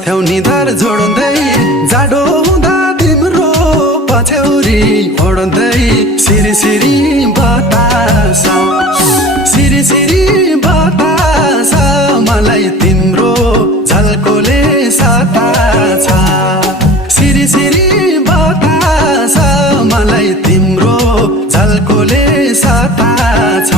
साथ्यौ निधार जोड्दै जाडो हुँदा तिम्रो पछ्यौरी ओड्दै सिरी सिरी बतास सिरी सिरी बतास मलाई तिम्रो झल्कोले सताछ सिरी सिरी बतास मलाई तिम्रो झल्कोले सताछ